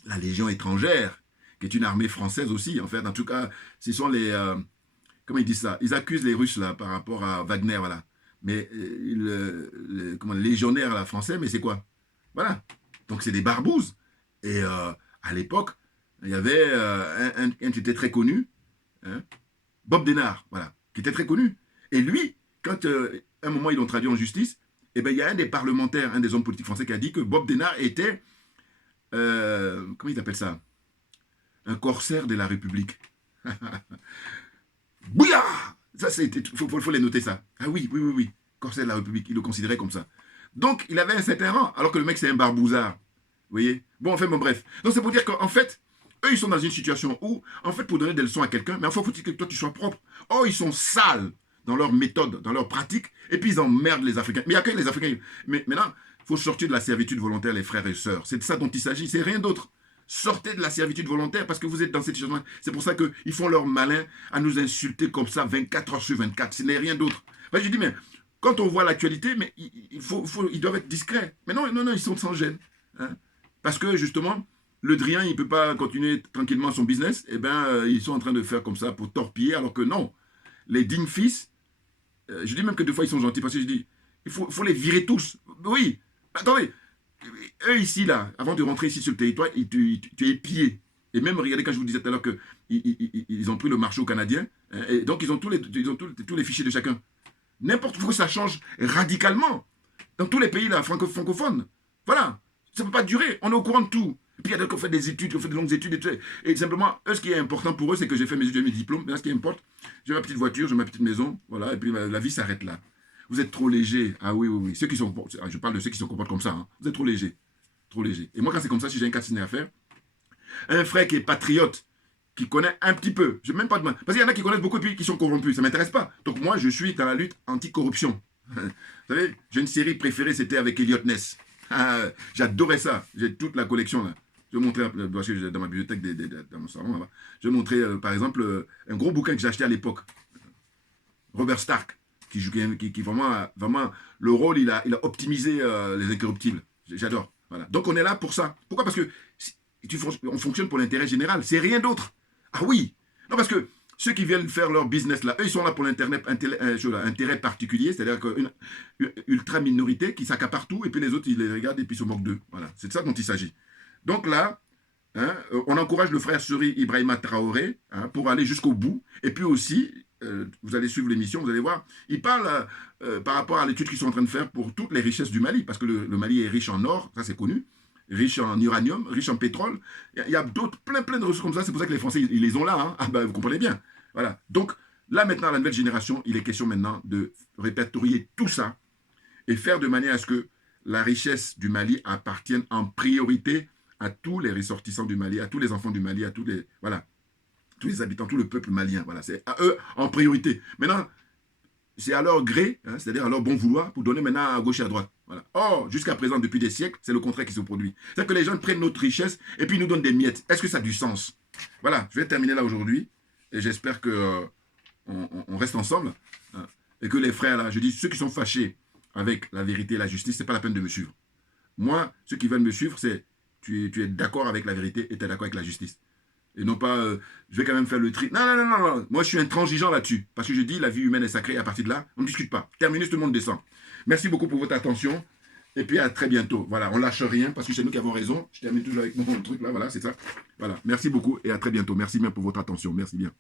La Légion étrangère, qui est une armée française aussi, en fait. En tout cas, ce sont les... comment ils disent ça? Ils accusent les Russes, là, par rapport à Wagner, voilà. Mais les légionnaires là, français, mais c'est quoi? Voilà. Donc, c'est des barbouzes. Et à l'époque, il y avait un qui était très connu, hein, Bob Denard, voilà, qui était très connu. Et lui, quand à un moment, ils l'ont traduit en justice, eh ben, il y a un des parlementaires, un des hommes politiques français qui a dit que Bob Denard était, comment il appelle ça? Un corsaire de la République. Bouillard! Ça, faut les noter, ça. Ah oui, oui, oui, oui. Corsaire de la République, il le considérait comme ça. Donc, il avait un certain rang, alors que le mec, c'est un barbouzard. Vous voyez? Bon, enfin, bon, bref. Donc, c'est pour dire qu'en fait, eux, ils sont dans une situation où, en fait, pour donner des leçons à quelqu'un, mais enfin, faut-il que toi, tu sois propre. Oh, ils sont sales dans leur méthode, dans leur pratique, et puis ils emmerdent les Africains. Mais il n'y a que les Africains. Mais maintenant, il faut sortir de la servitude volontaire, les frères et sœurs. C'est de ça dont il s'agit, c'est rien d'autre. Sortez de la servitude volontaire parce que vous êtes dans cette situation. C'est pour ça qu'ils font leur malin à nous insulter comme ça 24 heures sur 24. Ce n'est rien d'autre. Enfin, je dis, mais quand on voit l'actualité, mais ils doivent être discrets. Mais non, non, non, ils sont sans gêne. Hein? Parce que justement, le Drian, il ne peut pas continuer tranquillement son business. Eh bien, ils sont en train de faire comme ça pour torpiller, alors que non. Les dignes fils, je dis même que des fois, ils sont gentils parce que je dis, il faut les virer tous. Oui, attendez. Eux ici, là, avant de rentrer ici sur le territoire, tu es pillé. Et même, regardez, quand je vous disais tout à l'heure qu'ils ont pris le marché aux Canadiens, hein, et donc ils ont tous les fichiers de chacun. N'importe où, ça change radicalement. Dans tous les pays là, francophones. Voilà. Ça ne peut pas durer. On est au courant de tout. Et puis il y a d'autres qui ont fait des études, qui ont fait de longues études. Et simplement, eux, ce qui est important pour eux, c'est que j'ai fait mes études, mes diplômes. Mais là, ce qui importe, j'ai ma petite voiture, j'ai ma petite maison. Voilà. Et puis la vie s'arrête là. Vous êtes trop léger. Ah oui, oui, oui. Ceux qui sont, je parle de ceux qui se comportent comme ça. Hein. Vous êtes trop léger. Trop léger. Et moi, quand c'est comme ça, si j'ai un cas à faire, un frère qui est patriote, qui connaît un petit peu, je n'ai même pas de mal. Parce qu'il y en a qui connaissent beaucoup et puis qui sont corrompus. Ça ne m'intéresse pas. Donc moi, je suis dans la lutte anti-corruption. Vous savez, j'ai une série préférée, c'était avec Elliot Ness. J'adorais ça. J'ai toute la collection là. Je vais montrer, parce que dans ma bibliothèque, dans mon salon là-bas, je vais montrer, par exemple, un gros bouquin que j'ai acheté à l'époque. Robert Stark. Qui vraiment, le rôle, il a optimisé les incorruptibles. J'adore. Voilà. Donc on est là pour ça. Pourquoi? Parce que on fonctionne pour l'intérêt général. C'est rien d'autre. Ah oui. Non, parce que ceux qui viennent faire leur business là, eux, ils sont là pour l'intérêt particulier, c'est-à-dire qu'une ultra minorité qui s'accapare tout, et puis les autres, ils les regardent et puis se moquent d'eux. Voilà. C'est de ça dont il s'agit. Donc là, hein, on encourage le frère Suri Ibrahima Traoré, hein, pour aller jusqu'au bout. Et puis aussi, vous allez suivre l'émission, vous allez voir, il parle par rapport à l'étude qu'ils sont en train de faire pour toutes les richesses du Mali, parce que le Mali est riche en or, ça c'est connu, riche en uranium, riche en pétrole. Il y a d'autres, plein de ressources comme ça, c'est pour ça que les Français, ils les ont là. Hein. Ah ben, vous comprenez bien. Voilà. Donc, là maintenant, la nouvelle génération, il est question maintenant de répertorier tout ça et faire de manière à ce que la richesse du Mali appartienne en priorité à tous les ressortissants du Mali, à tous les enfants du Mali, à tous les... Voilà. Tous les habitants, tout le peuple malien, voilà, c'est à eux en priorité. Maintenant, c'est à leur gré, hein, c'est-à-dire à leur bon vouloir, pour donner maintenant à gauche et à droite. Voilà. Or, jusqu'à présent, depuis des siècles, c'est le contraire qui se produit. C'est-à-dire que les gens prennent notre richesse et puis nous donnent des miettes. Est-ce que ça a du sens? Voilà, je vais terminer là aujourd'hui, et j'espère que on reste ensemble, hein, et que les frères, là, je dis, ceux qui sont fâchés avec la vérité et la justice, c'est pas la peine de me suivre. Moi, ceux qui veulent me suivre, c'est tu es d'accord avec la vérité et tu es d'accord avec la justice. Et non pas, je vais quand même faire le tri. Non, non, non, non, non. Moi, je suis intransigeant là-dessus. Parce que je dis, la vie humaine est sacrée. Et à partir de là, on ne discute pas. Terminus, tout le monde descend. Merci beaucoup pour votre attention. Et puis, à très bientôt. Voilà, on lâche rien parce que c'est nous qui avons raison. Je termine toujours avec mon truc là. Voilà, c'est ça. Voilà, merci beaucoup et à très bientôt. Merci bien pour votre attention. Merci bien.